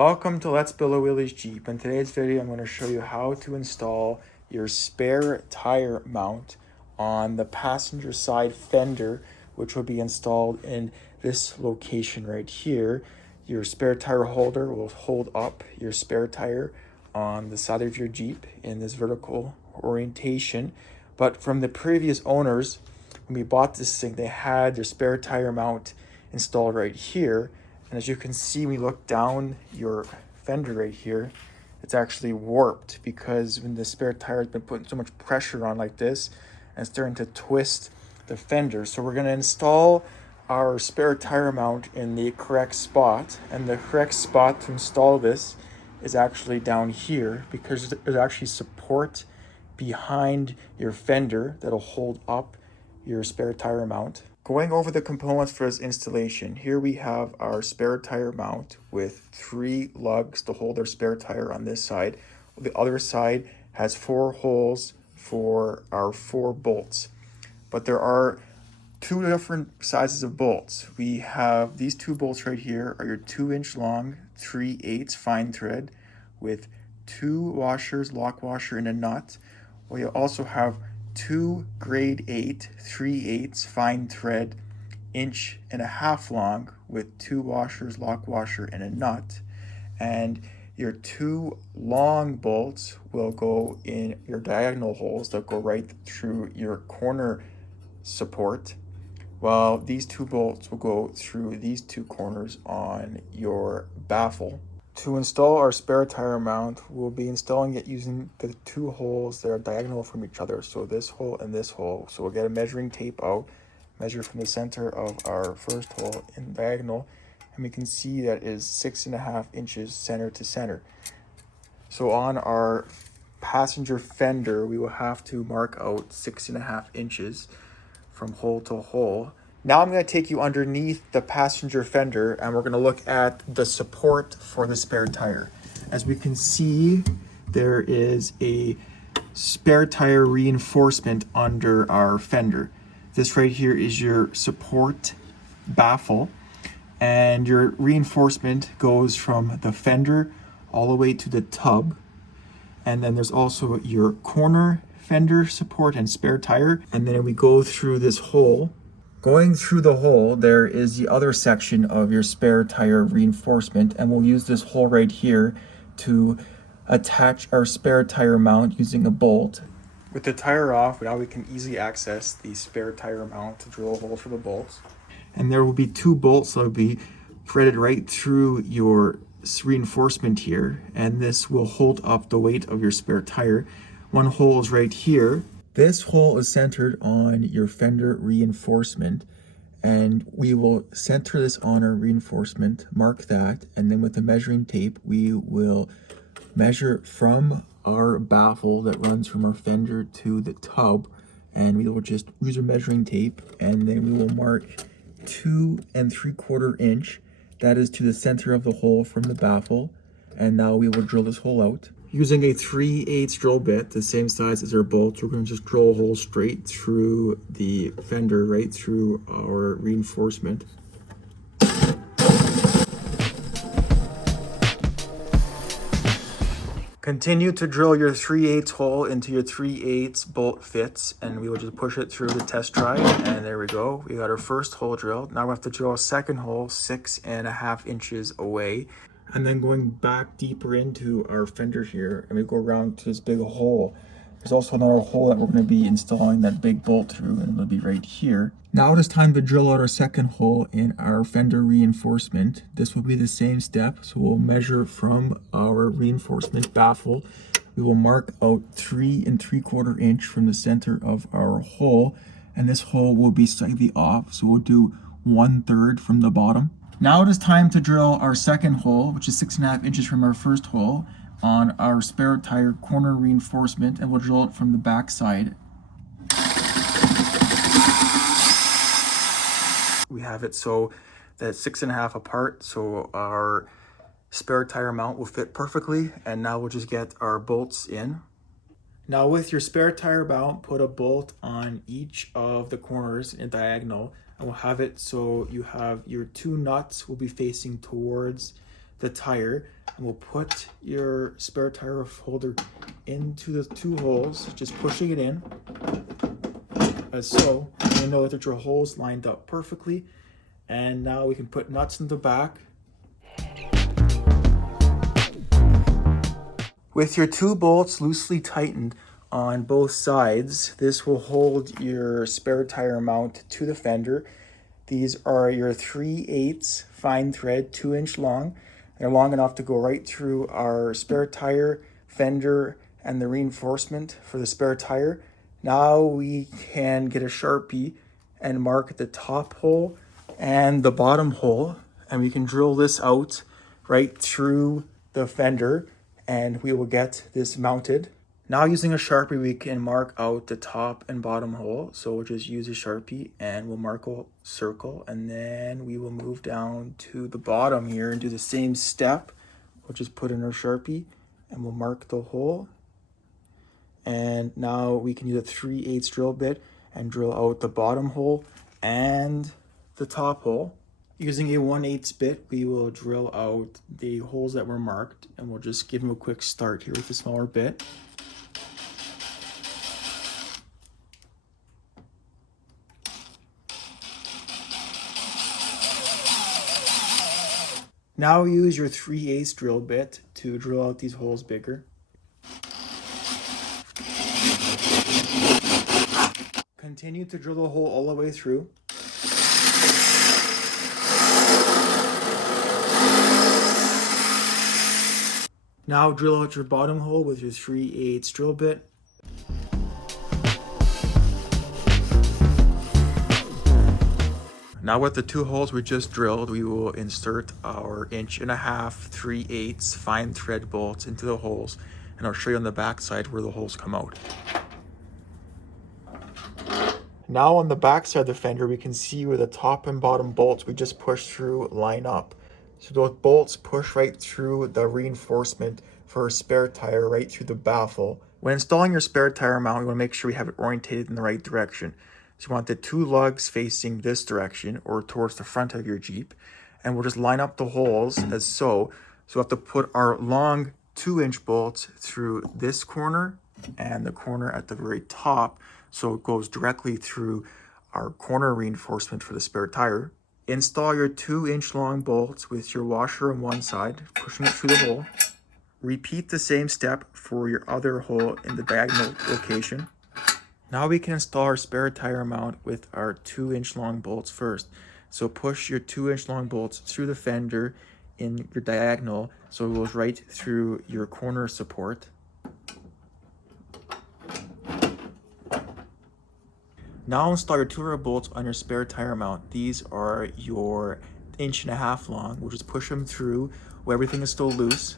Welcome to Let's Build a Willys Jeep. In today's video, I'm going to show you how to install your spare tire mount on the passenger side fender, which will be installed in this location right here. Your spare tire holder will hold up your spare tire on the side of your Jeep in this vertical orientation. But from the previous owners, when we bought this thing, they had their spare tire mount installed right here. And as you can see, when you look down your fender right here, it's actually warped because when the spare tire has been putting so much pressure on like this and starting to twist the fender. So we're going to install our spare tire mount in the correct spot. And the correct spot to install this is actually down here because there's actually support behind your fender that'll hold up your spare tire mount. Going over the components for this installation, here we have our spare tire mount with 3 lugs to hold our spare tire on this side. The other side has 4 holes for our 4 bolts. But there are 2 different sizes of bolts. We have these 2 bolts right here are your 2-inch long 3/8 fine thread with 2 washers, lock washer, and a nut. We also have 2 grade 8 3/8 fine thread 1.5 inch long with 2 washers, lock washer, and a nut. And your 2 long bolts will go in your diagonal holes that go right through your corner support, while these 2 bolts will go through these 2 corners on your baffle. To install our spare tire mount, we'll be installing it using the 2 holes that are diagonal from each other. So this hole and this hole. So we'll get a measuring tape out, measure from the center of our first hole in diagonal, and we can see that is 6.5 inches center to center. So on our passenger fender, we will have to mark out 6.5 inches from hole to hole. Now I'm going to take you underneath the passenger fender and we're going to look at the support for the spare tire. As we can see, there is a spare tire reinforcement under our fender. This right here is your support baffle, and your reinforcement goes from the fender all the way to the tub. And then there's also your corner fender support and spare tire. And then we go through this hole. Going through the hole, there is the other section of your spare tire reinforcement, and we'll use this hole right here to attach our spare tire mount using a bolt. With the tire off, now we can easily access the spare tire mount to drill a hole for the bolts. And there will be 2 bolts that will be threaded right through your reinforcement here, and this will hold up the weight of your spare tire. One hole is right here. This hole is centered on your fender reinforcement, and we will center this on our reinforcement, mark that, and then with the measuring tape, we will measure from our baffle that runs from our fender to the tub, and we will just use our measuring tape, and then we will mark 2 3/4 inch. That is to the center of the hole from the baffle, and now we will drill this hole out. Using a 3/8 drill bit, the same size as our bolts, we're going to just drill a hole straight through the fender, right through our reinforcement. Continue to drill your 3/8 hole into your 3/8 bolt fits, and we will just push it through the test drive, and there we go. We got our first hole drilled. Now we have to drill a second hole 6.5 inches away. And then going back deeper into our fender here, and we go around to this big hole. There's also another hole that we're going to be installing that big bolt through, and it'll be right here. Now it is time to drill out our second hole in our fender reinforcement. This will be the same step, so we'll measure from our reinforcement baffle. We will mark out 3 3/4 inch from the center of our hole, and this hole will be slightly off, so we'll do 1/3 from the bottom. Now it is time to drill our second hole, which is 6.5 inches from our first hole, on our spare tire corner reinforcement, and we'll drill it from the back side. We have it so that 6.5 apart, so our spare tire mount will fit perfectly, and now we'll just get our bolts in. Now with your spare tire mount, put a bolt on each of the corners in diagonal, and we'll have it so you have your 2 nuts will be facing towards the tire, And we'll put your spare tire holder into the 2 holes, just pushing it in, as so. You know that your holes lined up perfectly. And now we can put nuts in the back. With your 2 bolts loosely tightened on both sides, this will hold your spare tire mount to the fender. These are your 3/8 fine thread, 2-inch long. They're long enough to go right through our spare tire, fender, and the reinforcement for the spare tire. Now we can get a Sharpie and mark the top hole and the bottom hole, and we can drill this out right through the fender, and we will get this mounted. Now using a Sharpie, we can mark out the top and bottom hole. So we'll just use a Sharpie and we'll mark a circle, and then we will move down to the bottom here and do the same step. We'll just put in our Sharpie and we'll mark the hole. And now we can use a 3/8 drill bit and drill out the bottom hole and the top hole. Using a 1/8 bit, we will drill out the holes that were marked, and we'll just give them a quick start here with a smaller bit. Now use your 3/8 drill bit to drill out these holes bigger. Continue to drill the hole all the way through. Now drill out your bottom hole with your 3/8 drill bit. Now with the 2 holes we just drilled, we will insert our 1.5" 3/8 fine thread bolts into the holes, and I'll show you on the back side where the holes come out. Now on the back side of the fender, we can see where the top and bottom bolts we just pushed through line up. So those bolts push right through the reinforcement for a spare tire, right through the baffle. When installing your spare tire mount, we want to make sure we have it orientated in the right direction. So you want the 2 lugs facing this direction or towards the front of your Jeep. And we'll just line up the holes as so. So we have to put our long 2-inch bolts through this corner and the corner at the very top. So it goes directly through our corner reinforcement for the spare tire. Install your 2-inch long bolts with your washer on one side, pushing it through the hole. Repeat the same step for your other hole in the diagonal location. Now we can install our spare tire mount with our 2-inch long bolts first. So push your 2-inch long bolts through the fender in your diagonal so it goes right through your corner support. Now install your 2 rubber bolts on your spare tire mount. These are your 1.5" long. We'll just push them through where everything is still loose.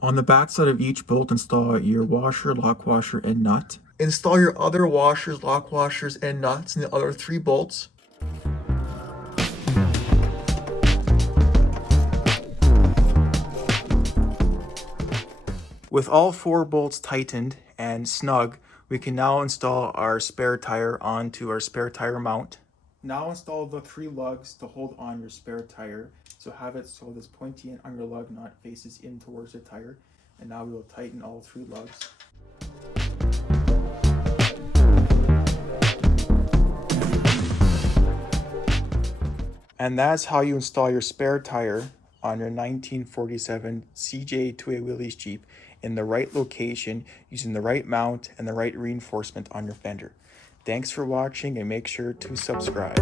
On the back side of each bolt, install your washer, lock washer, and nut. Install your other washers, lock washers, and nuts in the other 3 bolts. With all 4 bolts tightened and snug, we can now install our spare tire onto our spare tire mount. Now install the 3 lugs to hold on your spare tire. So have it so this pointy end on your lug nut faces in towards the tire. And now we will tighten all 3 lugs. And that's how you install your spare tire on your 1947 CJ-2A Willys Jeep in the right location using the right mount and the right reinforcement on your fender. Thanks for watching, and make sure to subscribe.